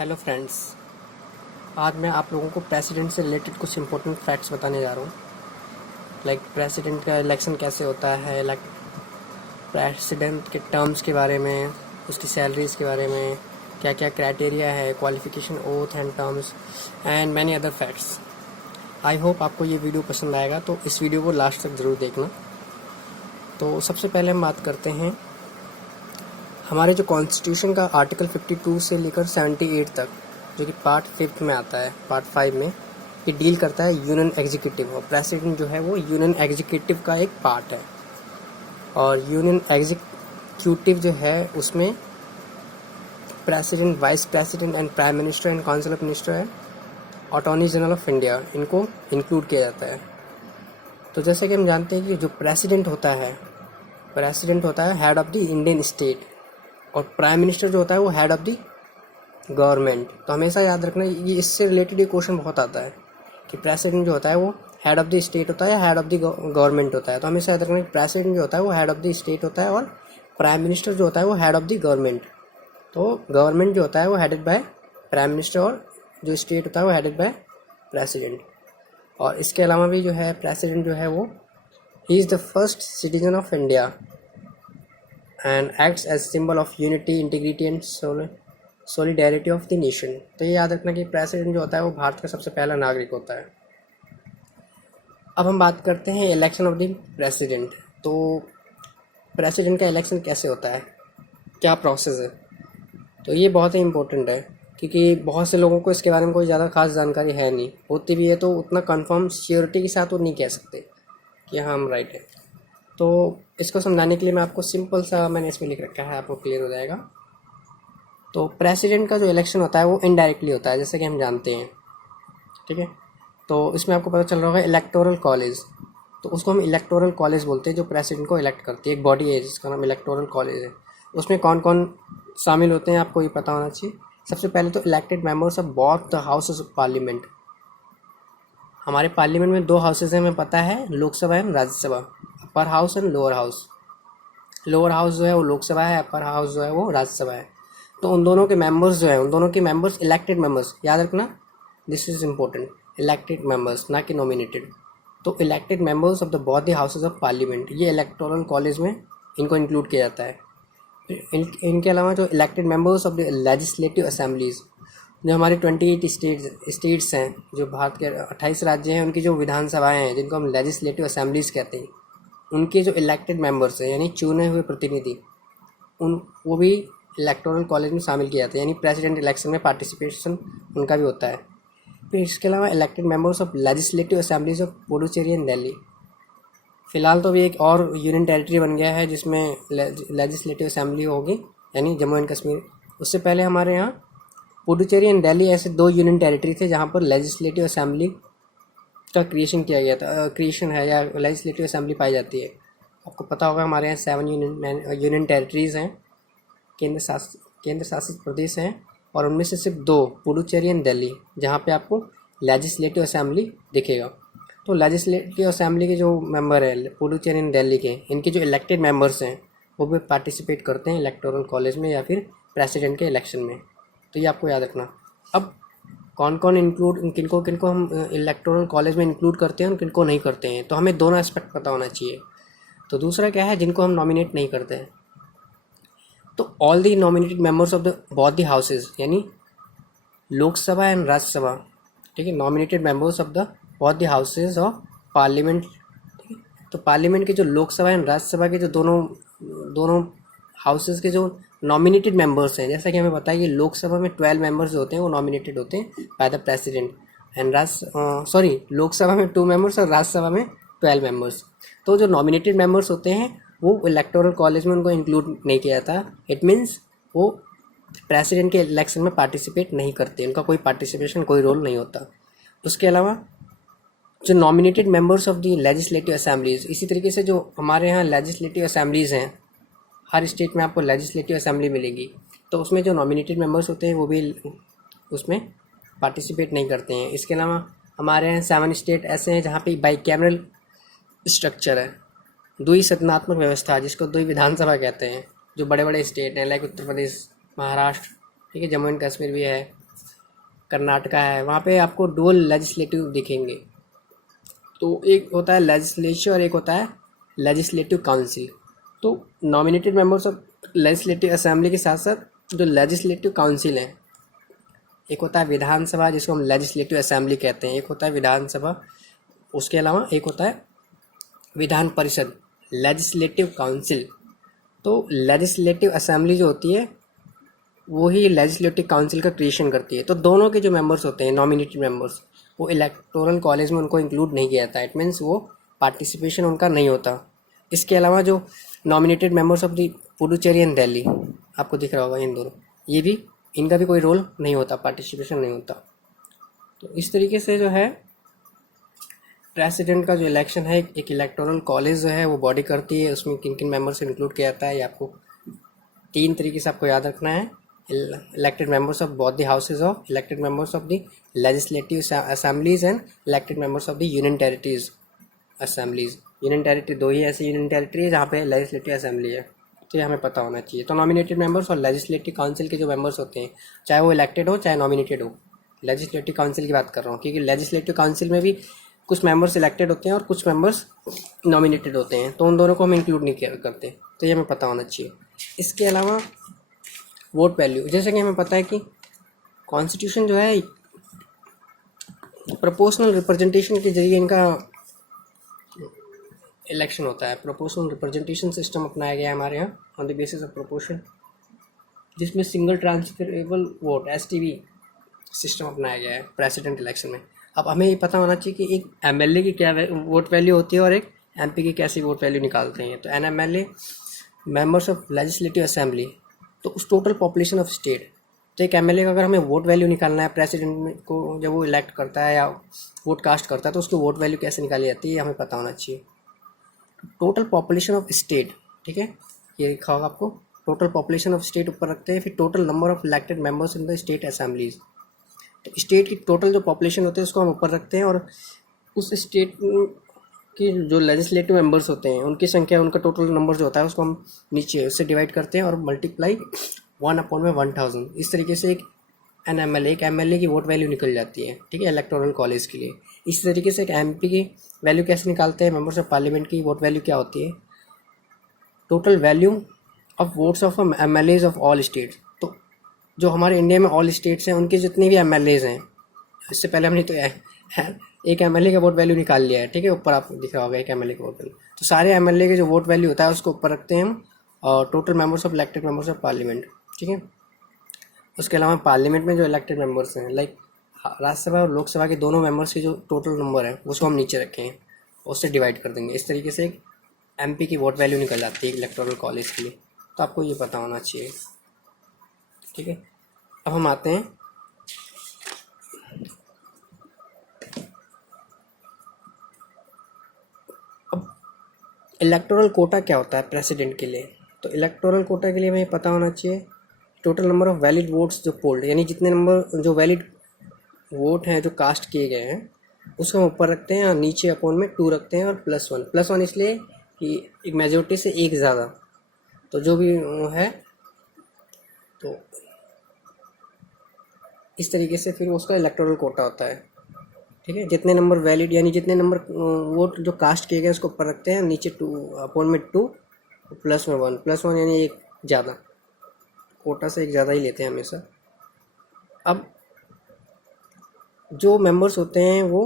Hello friends. आज मैं आप लोगों को प्रेसिडेंट से रिलेटेड कुछ इंपॉर्टेंट फैक्ट्स बताने जा रहा हूँ। लाइक प्रेसिडेंट का इलेक्शन कैसे होता है, लाइक प्रेसिडेंट के टर्म्स के बारे में, उसकी सैलरीज के बारे में, क्या क्या क्राइटेरिया है, qualification, oath and terms and many other facts. I hope आपको ये वीडियो पसंद आएगा, तो इस वीडियो को लास्ट तक ज़रूर देखना। तो सबसे पहले हम बात करते हैं हमारे जो कॉन्स्टिट्यूशन का आर्टिकल 52 से लेकर 78 तक, जो कि पार्ट 5 में आता है, पार्ट 5 में ये डील करता है यूनियन एग्जीक्यूटिव। और प्रेसिडेंट जो है वो यूनियन एग्जीक्यूटिव का एक पार्ट है। और यूनियन एग्जीक्यूटिव जो है उसमें president, vice president and prime minister and council of minister है, अटॉर्नी जनरल ऑफ इंडिया, इनको इंक्लूड किया जाता है। तो जैसे कि हम जानते हैं कि जो प्रेसिडेंट होता है head of the Indian state, और प्राइम मिनिस्टर जो होता है वो हेड ऑफ द गवर्नमेंट। तो हमेशा याद रखना, ये इससे रिलेटेड ये क्वेश्चन बहुत आता है कि प्रेसिडेंट जो होता है वो हेड ऑफ द स्टेट होता है या हेड ऑफ द गवर्नमेंट होता है। तो हमेशा याद रखना कि प्रेसिडेंट जो होता है वो हेड ऑफ द स्टेट होता है और प्राइम मिनिस्टर जो होता है वो हेड ऑफ द गवर्नमेंट। तो गवर्नमेंट जो होता है वो हेडेड बाय प्राइम मिनिस्टर और जो स्टेट होता है वो हेडेड बाय प्रेसिडेंट। और इसके अलावा भी जो है प्रेसिडेंट जो है वो he is the first citizen of India and acts as symbol of unity, integrity and solidarity of the nation. तो ये याद रखना कि प्रेसिडेंट जो होता है वो भारत का सबसे पहला नागरिक होता है। अब हम बात करते हैं इलेक्शन ऑफ द प्रेसिडेंट। तो प्रेसिडेंट का इलेक्शन कैसे होता है, क्या प्रोसेस है, तो ये बहुत ही इम्पोर्टेंट है, क्योंकि बहुत से लोगों को इसके बारे में कोई ज़्यादा खास जानकारी है नहीं, होती भी है तो उतना कंफर्म श्योरिटी के साथ वो नहीं कह सकते कि हाँ हम राइट है। तो इसको समझाने के लिए मैं आपको सिंपल सा मैंने इसमें लिख रखा है, आपको क्लियर हो जाएगा। तो प्रेसिडेंट का जो इलेक्शन होता है वो इनडायरेक्टली होता है, जैसे कि हम जानते हैं, ठीक है। तो इसमें आपको पता चल रहा होगा इलेक्टोरल कॉलेज, तो उसको हम इलेक्टोरल कॉलेज बोलते हैं, जो प्रेसिडेंट को इलेक्ट करती है। एक बॉडी है जिसका नाम इलेक्टोरल कॉलेज है। उसमें कौन कौन शामिल होते हैं आपको ये पता होना चाहिए। सबसे पहले तो elected members of both the houses of parliament. हमारे पार्लियामेंट में 2 हाउसेज हैं, हमें पता है, Lok Sabha and Rajya Sabha, upper house and lower house. Lower house जो है वो लोकसभा है, अपर हाउस जो है वो राज्यसभा है। तो उन दोनों के मेंबर्स जो है, उन दोनों के मेंबर्स इलेक्टेड मेंबर्स, याद रखना this is important, elected members, ना कि नॉमिनेटेड। तो elected members of the both the houses of parliament, ये इलेक्टोरल कॉलेज में इनको इंक्लूड किया जाता है। इनके अलावा जो elected members of the legislative assemblies, जो हमारे 28 स्टेट्स हैं, जो भारत के 28 राज्य हैं, उनकी जो विधानसभाएं हैं जिनको हम लेजिस्लेटिव असेंबलीज कहते हैं, उनके जो इलेक्टेड मेंबर्स हैं यानी चुने हुए प्रतिनिधि, वो भी इलेक्टोरल कॉलेज में शामिल किए जाते हैं, यानी प्रेसिडेंट इलेक्शन में पार्टिसिपेशन उनका भी होता है। फिर इसके अलावा elected members of legislative assemblies of Puducherry and Delhi. फिलहाल तो अभी एक और यूनियन टेरिटरी बन गया है जिसमें लेजिस्लेटिव असेंबली होगी, यानी जम्मू एंड कश्मीर। उससे पहले हमारे यहाँ पुडुचेरी एंड दिल्ली ऐसे 2 यूनियन टेरिटरी थे जहाँ पर लेजिस्लेटिव असेंबली का क्रिएशन किया गया था, क्रिएशन है या लेजिस्लेटिव असेंबली पाई जाती है। आपको पता होगा हमारे यहाँ 7 यूनियन टेरिटरीज़ हैं, केंद्र शासित प्रदेश हैं, और उनमें से सिर्फ 2, पुडुचेरी एंड दिल्ली, जहाँ पे आपको लेजिस्लेटिव असेंबली दिखेगा। तो लेजिस्लेटिव असेंबली के जो मेंबर हैं पुडुचेरी एंड दिल्ली के, इनके जो इलेक्टेड मेंबर्स हैं वो भी पार्टिसिपेट करते हैं इलेक्टोरल कॉलेज में या फिर प्रेसिडेंट के इलेक्शन में। तो ये आपको याद रखना। अब कौन कौन किनको हम इलेक्टोरल कॉलेज में इंक्लूड करते हैं और किनको नहीं करते हैं, तो हमें दोनों एस्पेक्ट पता होना चाहिए। तो दूसरा क्या है, जिनको हम नॉमिनेट नहीं करते हैं, तो all the nominated members of the both the houses, यानी लोकसभा एंड राज्यसभा, ठीक है, nominated members of the both the houses of parliament. ठीक है, तो पार्लियामेंट के जो लोकसभा एंड राज्यसभा के जो दोनों हाउसेज के जो नॉमिनेटेड मेंबर्स हैं, जैसा कि हमें पता है कि लोकसभा में 12 मेंबर्स जो होते हैं वो नॉमिनेटेड होते हैं by the president and Lok Sabha में 2 मेंबर्स और राज्यसभा में 12 मेंबर्स। तो जो नॉमिनेटेड मेंबर्स होते हैं वो इलेक्टोरल कॉलेज में उनको इंक्लूड नहीं किया जाता। इट मीन्स वो प्रेसिडेंट के इलेक्शन में पार्टिसिपेट नहीं करते, उनका कोई पार्टिसिपेशन, कोई रोल नहीं होता। उसके अलावा जो nominated members of the legislative assemblies, इसी तरीके से जो हमारे यहाँ लेजिस्लेटिव असेंबलीज हैं, हर स्टेट में आपको लेजिस्लेटिव असेंबली मिलेगी, तो उसमें जो नॉमिनेटेड मेंबर्स होते हैं वो भी उसमें पार्टिसिपेट नहीं करते हैं। इसके अलावा हमारे यहाँ 7 स्टेट ऐसे हैं जहाँ पे बाइकैमरल स्ट्रक्चर है, द्विसदनात्मक व्यवस्था, जिसको द्वि विधानसभा कहते हैं, जो बड़े बड़े स्टेट हैं, लाइक उत्तर प्रदेश, महाराष्ट्र, ठीक है, जम्मू एंड कश्मीर भी है, कर्नाटका है, वहाँ पे आपको डुअल लेजिस्लेटिव दिखेंगे। तो एक होता है लेजिस्लेचर और एक होता है लेजिस्लेटिव काउंसिल। तो nominated members of legislative assembly के साथ साथ जो लेजिस्लेटिव काउंसिल है, एक होता है विधानसभा जिसको हम लेजिस्लेटिव असेंबली कहते हैं, एक होता है विधानसभा, उसके अलावा एक होता है विधान परिषद लेजिस्लेटिव काउंसिल। तो लेजिस्लेटिव असेंबली जो होती है वो ही लेजिस्लेटिव काउंसिल का क्रिएशन करती है। तो दोनों के जो मेंबर्स होते हैं नॉमिनेटेड मेंबर्स, वो इलेक्टोरल कॉलेज में उनको इंक्लूड नहीं किया जाता। इट मीन्स वो पार्टिसिपेशन उनका नहीं होता। इसके अलावा जो nominated members of the Puducherry and Delhi, आपको दिख रहा होगा इन दोनों, ये भी इनका भी कोई रोल नहीं होता, पार्टिसिपेशन नहीं होता। तो इस तरीके से जो है प्रेसिडेंट का जो इलेक्शन है, एक इलेक्टोरल कॉलेज जो है वो बॉडी करती है, उसमें किन किन मेंबर्स इंक्लूड किया जाता है ये आपको 3 तरीके से आपको याद रखना है। Elected members of both the houses of, elected members of the legislative assemblies and elected members of the union territories assemblies. Union territory 2 ही ऐसी यूनियन टेरिटरी है जहाँ पे लेजिस्लेटिव असेंबली है, तो ये हमें पता होना चाहिए। तो नॉमिनेटेड मेंबर्स और लेजिस्लेटिव काउंसिल के जो मेंबर्स होते हैं, चाहे वो इलेक्टेड हो चाहे नॉमिनेटेड हो, लेजिस्लेटिव काउंसिल की बात कर रहा हूँ क्योंकि लेजिस्लेटिव काउंसिल में भी कुछ मेंबर्स इलेक्टेड होते हैं और कुछ मेंबर्स नॉमिनेटेड होते हैं, तो उन दोनों को हम इंक्लूड नहीं करते, तो ये हमें पता होना चाहिए। इसके अलावा वोट वैल्यू, जैसे कि हमें पता है कि कॉन्स्टिट्यूशन जो है प्रोपोर्शनल रिप्रेजेंटेशन के जरिए इनका इलेक्शन होता है। प्रोपोर्शनल रिप्रेजेंटेशन सिस्टम अपनाया गया है हमारे यहाँ on the basis of proportion, जिसमें single transferable vote STV system अपनाया गया है प्रेसिडेंट इलेक्शन में। अब हमें ये पता होना चाहिए कि एक MLA की क्या वोट वैल्यू होती है और एक MP की कैसी वोट वैल्यू निकालते हैं। तो an MLA members of legislative assembly, तो उस टोटल पॉपुलेशन ऑफ स्टेट, तो एक MLA का अगर हमें वोट वैल्यू निकालना है प्रेसिडेंट को, जब वो इलेक्ट करता है या वोट कास्ट करता है, तो उसकी वोट वैल्यू कैसे निकाली जाती है ये हमें पता होना चाहिए। टोटल पॉपुलेशन ऑफ स्टेट, ठीक है, ये लिखा होगा आपको, टोटल पॉपुलेशन ऑफ स्टेट ऊपर रखते हैं, फिर total number of elected members in the state assemblies. तो स्टेट की टोटल जो पॉपुलेशन होते हैं उसको हम ऊपर रखते हैं, और उस स्टेट की जो लेजिस्लेटिव मेंबर्स होते हैं उनकी संख्या, उनका टोटल नंबर जो होता है उसको हम नीचे उससे डिवाइड करते हैं और मल्टीप्लाई 1/1000। इस तरीके से एक MLA की वोट वैल्यू निकल जाती है, ठीक है, इलेक्टोरल कॉलेज के लिए। इस तरीके से एक MP की वैल्यू कैसे निकालते हैं, मेंबर्स ऑफ पार्लियामेंट की वोट वैल्यू क्या होती है, total value of votes of MLAs of all states. तो जो हमारे इंडिया में ऑल स्टेट्स हैं उनके जितने भी MLAs हैं, इससे पहले हमने तो एक MLA का वोट वैल्यू निकाल लिया है, ठीक है, ऊपर आपको दिख रहा होगा एक MLA का वोट वैल्यू। तो सारे MLA के जो वोट वैल्यू होता है उसको ऊपर रखते हैं हम, और total members of elected members of parliament, ठीक है। उसके अलावा पार्लियामेंट में जो इलेक्टेड मेंबर्स हैं, लाइक राज्यसभा और लोकसभा के दोनों मेंबर्स के जो टोटल नंबर है उसको हम नीचे रखें, उससे डिवाइड कर देंगे। इस तरीके से एक MP की वोट वैल्यू निकल जाती है इलेक्टोरल कॉलेज के लिए। तो आपको ये पता होना चाहिए, ठीक है। अब हम आते हैं इलेक्टोरल कोटा क्या होता है प्रेसिडेंट के लिए। तो इलेक्टोरल कोटा के लिए हमें पता होना चाहिए total number of valid votes जो पोल्ड, यानी जितने नंबर जो वैलिड वोट हैं जो कास्ट किए गए हैं उसको हम ऊपर रखते हैं और नीचे अपोन में 2 रखते हैं और +1 इसलिए कि एक मेजोरिटी से एक ज़्यादा, तो जो भी है तो इस तरीके से फिर उसका इलेक्टोरल कोटा होता है, ठीक है। जितने नंबर वैलिड यानी जितने नंबर वोट जो कास्ट किए गए उसको ऊपर रखते हैं, नीचे 2 अपोन में 2 +1 यानी एक ज़्यादा, कोटा से एक ज़्यादा ही लेते हैं हमेशा। अब जो मेंबर्स होते हैं वो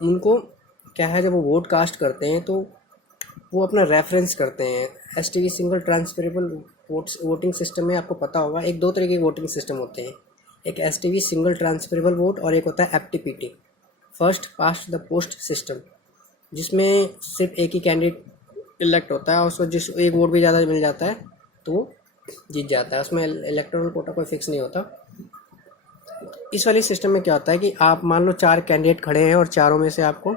उनको क्या है, जब वो वोट कास्ट करते हैं तो वो अपना रेफरेंस करते हैं। STV single transferable voting system में आपको पता होगा एक 2 तरह के वोटिंग सिस्टम होते हैं, एक STV सिंगल ट्रांसफरेबल वोट और एक होता है FTPT, first past the post system, जिसमें सिर्फ एक ही कैंडिडेट इलेक्ट होता है और उसको जिस एक वोट भी ज़्यादा मिल जाता है तो वो जीत जाता है। उसमें इलेक्टोरल कोटा कोई फिक्स नहीं होता। इस वाले सिस्टम में क्या होता है कि आप मान लो 4 कैंडिडेट खड़े हैं और चारों में से आपको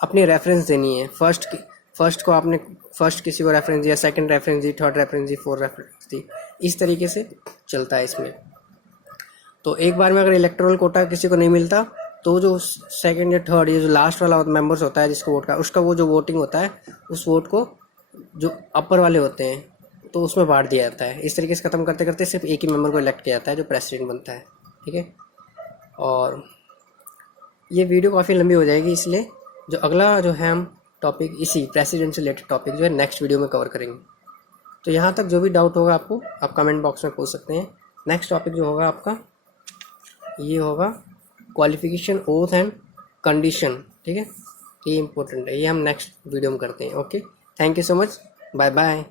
अपनी रेफरेंस देनी है। फर्स्ट को आपने फर्स्ट किसी को रेफरेंस दिया, सेकंड रेफरेंस दी, थर्ड रेफरेंस दी, फोर्थ रेफरेंस दी, इस तरीके से चलता है इसमें। तो एक बार में अगर इलेक्टोरल कोटा किसी को नहीं मिलता तो जो सेकंड या थर्ड ये जो लास्ट वाला मेंबर्स होता है जिसको वोट का, उसका वो जो वोटिंग होता है उस वोट को जो अपर वाले होते हैं तो उसमें बांट दिया जाता है। इस तरीके से ख़त्म करते करते सिर्फ एक ही मेंबर को इलेक्ट किया जाता है जो प्रेसिडेंट बनता है, ठीक है। और ये वीडियो काफ़ी लंबी हो जाएगी, इसलिए जो अगला जो है हम टॉपिक इसी प्रेसिडेंट से रिलेटेड टॉपिक जो है नेक्स्ट वीडियो में कवर करेंगे। तो यहाँ तक जो भी डाउट होगा आपको, आप कमेंट बॉक्स में पूछ सकते हैं। नेक्स्ट टॉपिक जो होगा आपका ये होगा क्वालिफिकेशन, ओथ एंड कंडीशन, ठीक है। ये इंपॉर्टेंट है, ये हम नेक्स्ट वीडियो में करते हैं। Okay, thank you so much, bye bye.